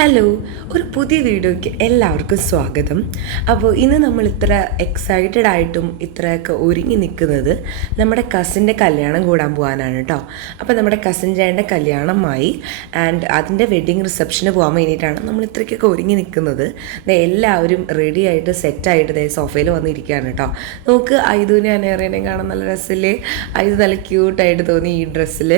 Hello, ഒരു പുതിയ വീഡിയോയ്ക്ക് എല്ലാവർക്കും സ്വാഗതം. അപ്പോൾ ഇന്ന് നമ്മൾ ഇത്ര എക്സൈറ്റഡ് ആയിട്ടും ഇത്രയൊക്കെ ഒരുങ്ങി നിൽക്കുന്നത് നമ്മുടെ കസിൻ്റെ കല്യാണം കൂടാൻ പോകാനാണ് കേട്ടോ. അപ്പോൾ നമ്മുടെ കസിൻ ചേട്ടൻ്റെ കല്യാണമായി ആൻഡ് അതിൻ്റെ വെഡ്ഡിങ് റിസപ്ഷന് പോകാൻ വേണ്ടിയിട്ടാണ് നമ്മൾ ഇത്രയ്ക്കൊക്കെ ഒരുങ്ങി നിൽക്കുന്നത്. എല്ലാവരും റെഡി ആയിട്ട് സെറ്റായിട്ട് സോഫയിൽ വന്നിരിക്കുകയാണ് കേട്ടോ. നമുക്ക് ഐദുവിനെ അനേറിയനെയും കാണാൻ നല്ല രസമില്ലേ? ഐദു നല്ല ക്യൂട്ടായിട്ട് തോന്നി ഈ ഡ്രസ്സിൽ.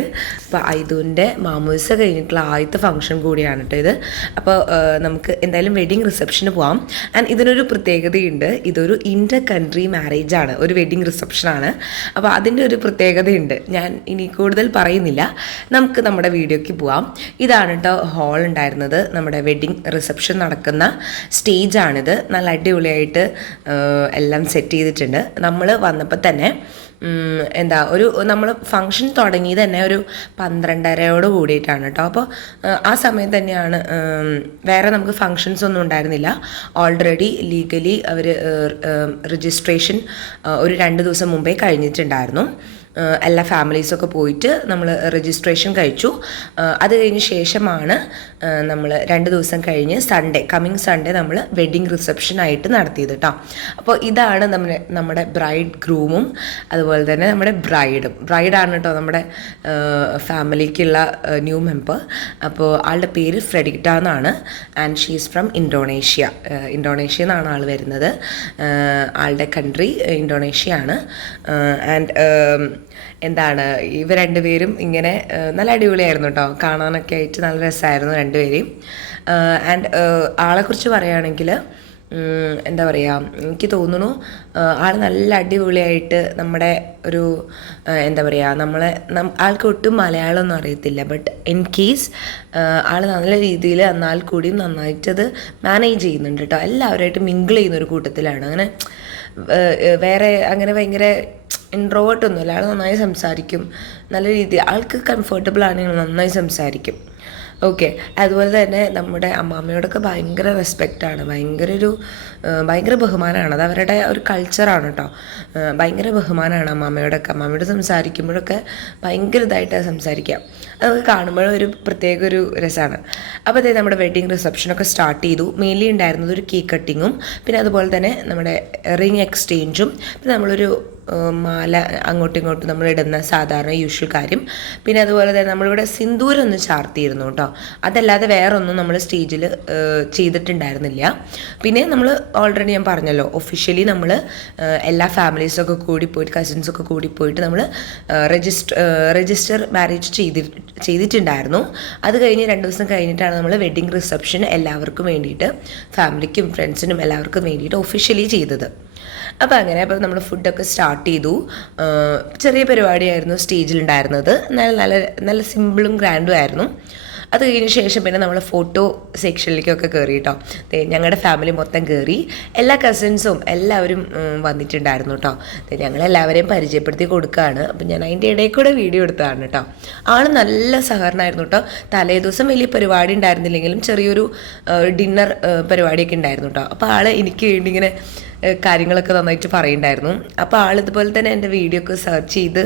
അപ്പോൾ ഐദുവിൻ്റെ മാമൂസ കഴിഞ്ഞിട്ടുള്ള ആദ്യത്തെ ഫംഗ്ഷൻ കൂടിയാണ് കേട്ടോ ഇത്. അപ്പോൾ നമുക്ക് എന്തായാലും വെഡ്ഡിങ് റിസപ്ഷന് പോകാം. ആൻഡ് ഇതിനൊരു പ്രത്യേകതയുണ്ട്. ഇതൊരു ഇൻ്റർ കൺട്രി മാരേജാണ്, ഒരു വെഡ്ഡിങ് റിസപ്ഷനാണ്. അപ്പോൾ അതിൻ്റെ ഒരു പ്രത്യേകതയുണ്ട്. ഞാൻ ഇനി കൂടുതൽ പറയുന്നില്ല, നമുക്ക് നമ്മുടെ വീഡിയോയ്ക്ക് പോവാം. ഇതാണ് കേട്ടോ ഹാൾ ഉണ്ടായിരുന്നത്. നമ്മുടെ വെഡ്ഡിങ് റിസപ്ഷൻ നടക്കുന്ന സ്റ്റേജാണിത്. നല്ല അടിപൊളിയായിട്ട് എല്ലാം സെറ്റ് ചെയ്തിട്ടുണ്ട്. നമ്മൾ വന്നപ്പോൾ തന്നെ നമ്മൾ ഫങ്ഷൻ തുടങ്ങി തന്നെ ഒരു 12:30 കൂടിയിട്ടാണ് കേട്ടോ. അപ്പോൾ ആ സമയത്ത് തന്നെയാണ്, വേറെ നമുക്ക് ഫങ്ഷൻസ് ഒന്നും ഉണ്ടായിരുന്നില്ല. ഓൾറെഡി ലീഗലി അവർ രജിസ്ട്രേഷൻ ഒരു 2 ദിവസം മുമ്പേ കഴിഞ്ഞിട്ടുണ്ടായിരുന്നു. എല്ലാ ഫാമിലീസൊക്കെ പോയിട്ട് നമ്മൾ രജിസ്ട്രേഷൻ കഴിച്ചു. അത് കഴിഞ്ഞ ശേഷമാണ് നമ്മൾ 2 ദിവസം കഴിഞ്ഞ് കമ്മിങ് സൺഡേ നമ്മൾ വെഡ്ഡിങ് റിസപ്ഷനായിട്ട് നടത്തിയത് കേട്ടോ. അപ്പോൾ ഇതാണ് നമ്മുടെ ബ്രൈഡ് ഗ്രൂമും അതുപോലെ തന്നെ നമ്മുടെ ബ്രൈഡാണ് കേട്ടോ നമ്മുടെ ഫാമിലിക്കുള്ള ന്യൂ മെമ്പർ. അപ്പോൾ ആളുടെ പേര് ഫ്രെഡിക്റ്റ എന്നാണ്. ആൻഡ് ഷീസ് ഫ്രം ഇൻഡോനേഷ്യ എന്നാണ് ആൾ വരുന്നത്. ആളുടെ കൺട്രി ഇൻഡോനേഷ്യയാണ്. ആൻഡ് ഇവർ രണ്ടുപേരും ഇങ്ങനെ നല്ല അടിപൊളിയായിരുന്നു കേട്ടോ. കാണാനൊക്കെ ആയിട്ട് നല്ല രസമായിരുന്നു രണ്ടുപേരെയും. ആൻഡ് ആളെക്കുറിച്ച് പറയുകയാണെങ്കിൽ എനിക്ക് തോന്നുന്നു ആൾ നല്ല അടിപൊളിയായിട്ട് നമ്മുടെ ഒരു ആൾക്ക് ഒട്ടും മലയാളമൊന്നും അറിയത്തില്ല. ബട്ട് ഇൻ കേസ് ആൾ നല്ല രീതിയിൽ എന്നാൽ കൂടിയും നന്നായിട്ടത് മാനേജ് ചെയ്യുന്നുണ്ട് കേട്ടോ. എല്ലാവരുമായിട്ട് മിങ്കിൾ ചെയ്യുന്നൊരു കൂട്ടത്തിലാണ്. അങ്ങനെ ഭയങ്കര ഇൻട്രോവേർട്ടൊന്നുമില്ല. ആൾ നന്നായി സംസാരിക്കും. നല്ല രീതിയിൽ ആൾക്ക് കംഫർട്ടബിൾ ആണെങ്കിൽ നന്നായി സംസാരിക്കും. ഓക്കെ. അതുപോലെ തന്നെ നമ്മുടെ അമ്മാമ്മയോടൊക്കെ ഭയങ്കര റെസ്പെക്റ്റാണ്, ഭയങ്കര ബഹുമാനമാണ്. അത് അവരുടെ ഒരു കൾച്ചറാണ് കേട്ടോ. ഭയങ്കര ബഹുമാനമാണ് അമ്മാമ്മയോട് സംസാരിക്കുമ്പോഴൊക്കെ ഭയങ്കര ഇതായിട്ടാണ് സംസാരിക്കുക. അതൊക്കെ കാണുമ്പോഴും ഒരു പ്രത്യേക ഒരു രസമാണ്. അപ്പോൾ അതേ നമ്മുടെ വെഡ്ഡിങ് റിസപ്ഷനൊക്കെ സ്റ്റാർട്ട് ചെയ്തു. മെയിൻലി ഉണ്ടായിരുന്നത് ഒരു കേക്ക് കട്ടിങ്ങും പിന്നെ അതുപോലെ തന്നെ നമ്മുടെ റിങ് എക്സ്ചേഞ്ചും പിന്നെ നമ്മളൊരു മാല അങ്ങോട്ടും ഇങ്ങോട്ടും നമ്മൾ ഇടുന്ന സാധാരണ യൂഷ്വൽ കാര്യം. പിന്നെ അതുപോലെ തന്നെ നമ്മളിവിടെ സിന്ദൂരൊന്ന് ചാർത്തിയിരുന്നു കേട്ടോ. അതല്ലാതെ വേറെ ഒന്നും നമ്മൾ സ്റ്റേജിൽ ചെയ്തിട്ടുണ്ടായിരുന്നില്ല. പിന്നെ നമ്മൾ ഓൾറെഡി ഞാൻ പറഞ്ഞല്ലോ, ഒഫീഷ്യലി നമ്മൾ എല്ലാ ഫാമിലീസൊക്കെ കൂടി പോയിട്ട് കസിൻസൊക്കെ കൂടി പോയിട്ട് നമ്മൾ രജിസ്റ്റർ മാരേജ് ചെയ്തിട്ടുണ്ടായിരുന്നു. അത് കഴിഞ്ഞ് 2 ദിവസം കഴിഞ്ഞിട്ടാണ് നമ്മൾ വെഡ്ഡിങ് റിസപ്ഷൻ എല്ലാവർക്കും വേണ്ടിയിട്ട്, ഫാമിലിക്കും ഫ്രണ്ട്സിനും എല്ലാവർക്കും വേണ്ടിയിട്ട് ഒഫീഷ്യലി ചെയ്തത്. അപ്പോൾ അപ്പോൾ നമ്മൾ ഫുഡൊക്കെ സ്റ്റാർട്ട് ചെയ്തു. ചെറിയ പരിപാടിയായിരുന്നു സ്റ്റേജിലുണ്ടായിരുന്നത്. നല്ല സിമ്പിളും ഗ്രാൻഡും ആയിരുന്നു. അത് കഴിഞ്ഞ ശേഷം പിന്നെ നമ്മൾ ഫോട്ടോ സെക്ഷനിലേക്കൊക്കെ കയറി കേട്ടോ. ഞങ്ങളുടെ ഫാമിലി മൊത്തം കയറി. എല്ലാ കസിൻസും എല്ലാവരും വന്നിട്ടുണ്ടായിരുന്നു കേട്ടോ. ഞങ്ങളെല്ലാവരെയും പരിചയപ്പെടുത്തി കൊടുക്കുകയാണ്. അപ്പം ഞാൻ അതിൻ്റെ ഇടയിൽ കൂടെ വീഡിയോ എടുത്തതാണ് കേട്ടോ. ആൾ നല്ല സഹകരണമായിരുന്നു കേട്ടോ. തലേ ദിവസം വലിയ പരിപാടി ഉണ്ടായിരുന്നില്ലെങ്കിലും ചെറിയൊരു ഡിന്നർ പരിപാടിയൊക്കെ ഉണ്ടായിരുന്നു കേട്ടോ. അപ്പോൾ ആൾ എനിക്ക് വേണ്ടി ഇങ്ങനെ കാര്യങ്ങളൊക്കെ നന്നായിട്ട് പറയുന്നുണ്ടായിരുന്നു. അപ്പോൾ ആളിതുപോലെ തന്നെ എൻ്റെ വീഡിയോ ഒക്കെ സെർച്ച് ചെയ്ത്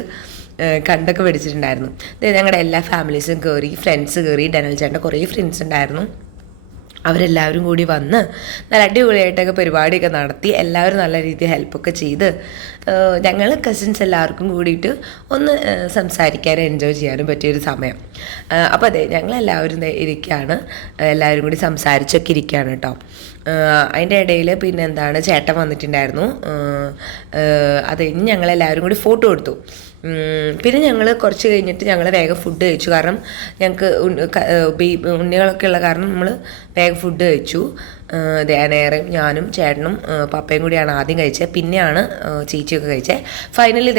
കണ്ടൊക്കെ പഠിച്ചിട്ടുണ്ടായിരുന്നു. ഞങ്ങളുടെ എല്ലാ ഫാമിലീസും കയറി, ഫ്രണ്ട്സ് കയറി. ഡെനൽ ചേട്ടൻ്റെ കുറേ ഫ്രണ്ട്സ് ഉണ്ടായിരുന്നു. അവരെല്ലാവരും കൂടി വന്ന് നല്ല അടിപൊളിയായിട്ടൊക്കെ പരിപാടിയൊക്കെ നടത്തി. എല്ലാവരും നല്ല രീതിയിൽ ഹെൽപ്പൊക്കെ ചെയ്ത് ഞങ്ങൾ കസിൻസ് എല്ലാവർക്കും കൂടിയിട്ട് ഒന്ന് സംസാരിക്കാനും എൻജോയ് ചെയ്യാനും പറ്റിയൊരു സമയം. അപ്പോൾ അതെ, ഞങ്ങളെല്ലാവരും ഇരിക്കുകയാണ്, എല്ലാവരും കൂടി സംസാരിച്ചൊക്കെ ഇരിക്കുകയാണ് കേട്ടോ. അതിൻ്റെ ഇടയിൽ പിന്നെ ചേട്ടൻ വന്നിട്ടുണ്ടായിരുന്നു. അത് കഴിഞ്ഞ് ഞങ്ങളെല്ലാവരും കൂടി ഫോട്ടോ എടുത്തു. പിന്നെ ഞങ്ങൾ കുറച്ച് കഴിഞ്ഞിട്ട് ഞങ്ങൾ വേഗം ഫുഡ് കഴിച്ചു. കാരണം ഞങ്ങൾക്ക് ഉണ്ണികളൊക്കെ ഉള്ള കാരണം നമ്മൾ വേഗം ഫുഡ് കഴിച്ചു. നേരം ഞാനും ചേട്ടനും പപ്പയും കൂടിയാണ് ആദ്യം കഴിച്ചത്. പിന്നെയാണ് ചേച്ചിയൊക്കെ കഴിച്ചത്. ഫൈനലി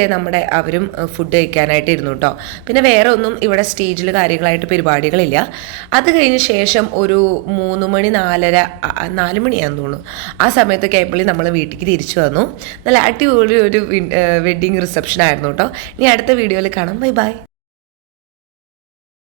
അവരും ഫുഡ് കഴിക്കാനായിട്ട് ഇരുന്നു കേട്ടോ. പിന്നെ വേറെ ഒന്നും ഇവിടെ സ്റ്റേജിൽ കാര്യങ്ങളായിട്ട് പരിപാടികളില്ല. അത് കഴിഞ്ഞ ശേഷം ഒരു 3 മണി 4 മണിയാണെന്ന് തോന്നുന്നു. ആ സമയത്തൊക്കെ ആയപ്പോൾ നമ്മൾ വീട്ടിലേക്ക് തിരിച്ചു വന്നു. നല്ല അടിപൊളി ഒരു വെഡ്ഡിങ് റിസപ്ഷൻ ആയിരുന്നു കേട്ടോ. ഇനി അടുത്ത വീഡിയോയിൽ കാണാം. Bye bye.